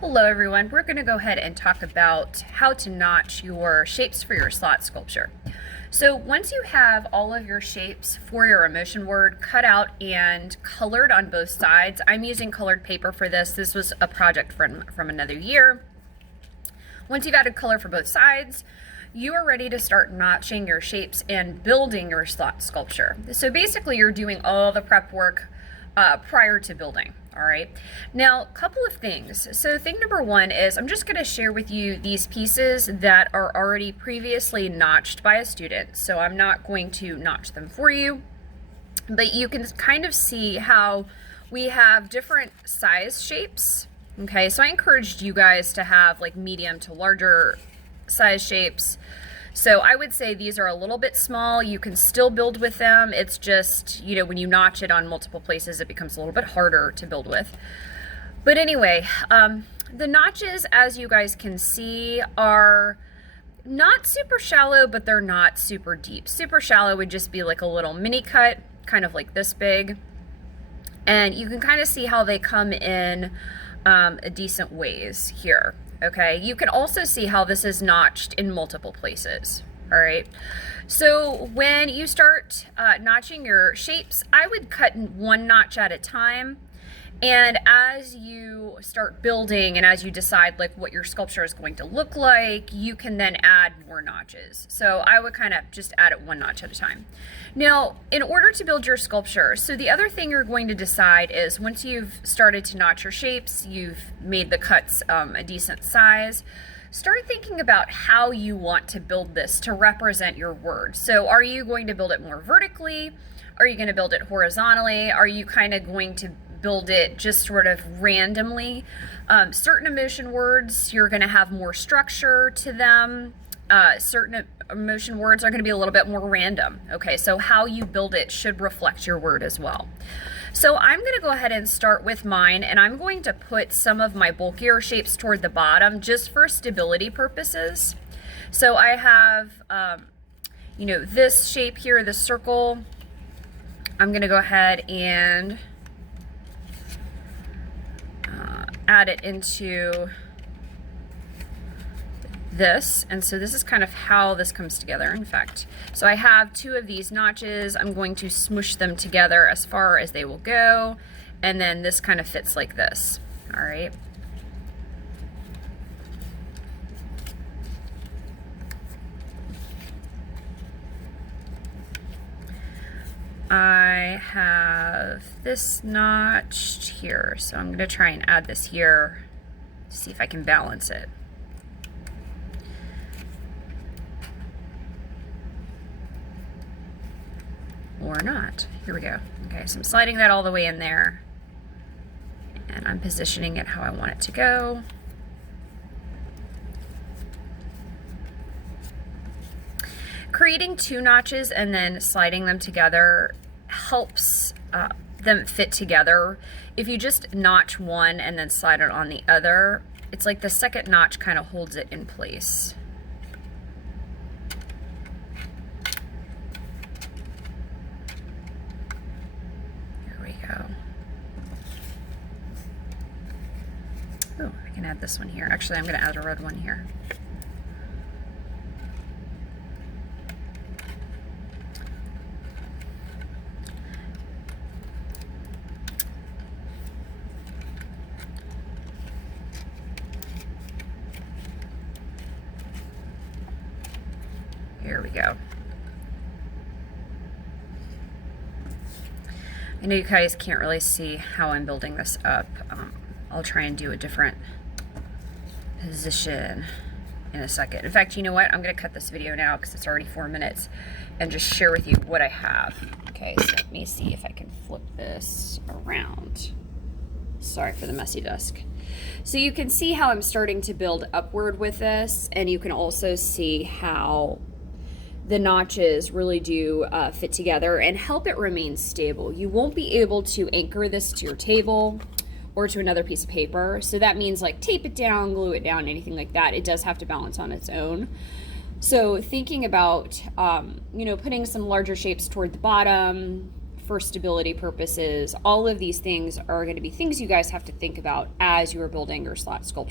Hello everyone, we're going to go ahead and talk about how to notch your shapes for your slot sculpture. So once you have all of your shapes for your emotion word cut out and colored on both sides, I'm using colored paper for this. This was a project from another year. Once you've added color for both sides, you are ready to start notching your shapes and building your slot sculpture. So basically you're doing all the prep work prior to building. All right, now a couple of things. So thing number one is I'm just going to share with you these pieces that are already previously notched by a student. So I'm not going to notch them for you, but you can kind of see how we have different size shapes. Okay, so I encouraged you guys to have like medium to larger size shapes. So I would say these are a little bit small. You can still build with them. It's just, you know, when you notch it on multiple places, it becomes a little bit harder to build with. But anyway, the notches, as you guys can see, are not super shallow, but they're not super deep. Super shallow would just be like a little mini cut, kind of like this big. And you can kind of see how they come in a decent ways here. Okay, you can also see how this is notched in multiple places. All right, so when you start notching your shapes, I would cut one notch at a time. And as you start building and as you decide like what your sculpture is going to look like, you can then add more notches. So I would kind of just add it one notch at a time. Now, in order to build your sculpture, so the other thing you're going to decide is once you've started to notch your shapes, you've made the cuts a decent size, start thinking about how you want to build this to represent your word. So are you going to build it more vertically? Are you going to build it horizontally? Are you kind of going to build it just sort of randomly? Certain emotion words, you're going to have more structure to them. Certain emotion words are going to be a little bit more random. Okay, so how you build it should reflect your word as well. So I'm going to go ahead and start with mine, and I'm going to put some of my bulkier shapes toward the bottom just for stability purposes. So I have, you know, this shape here, the circle. I'm going to go ahead and add it into this, and so this is kind of how this comes together. In fact, so I have two of these notches. I'm going to smush them together as far as they will go, and then this kind of fits like this. All right. I have this notched here, so I'm going to try and add this here to see if I can balance it. Or not. Here we go. Okay, so I'm sliding that all the way in there, and I'm positioning it how I want it to go. Creating two notches and then sliding them together helps them fit together. If you just notch one and then slide it on the other, it's like the second notch kind of holds it in place. There we go. Oh, I can add this one here. Actually, I'm going to add a red one here. Here we go. I know you guys can't really see how I'm building this up. I'll try and do a different position in a second. In fact, you know what? I'm going to cut this video now because it's already 4 minutes and just share with you what I have. Okay, so let me see if I can flip this around. Sorry for the messy desk. So you can see how I'm starting to build upward with this, and you can also see how the notches really do fit together and help it remain stable. You won't be able to anchor this to your table or to another piece of paper. So that means like tape it down, glue it down, anything like that. It does have to balance on its own. So thinking about, you know, putting some larger shapes toward the bottom, for stability purposes. All of these things are going to be things you guys have to think about as you are building your slot sculpture.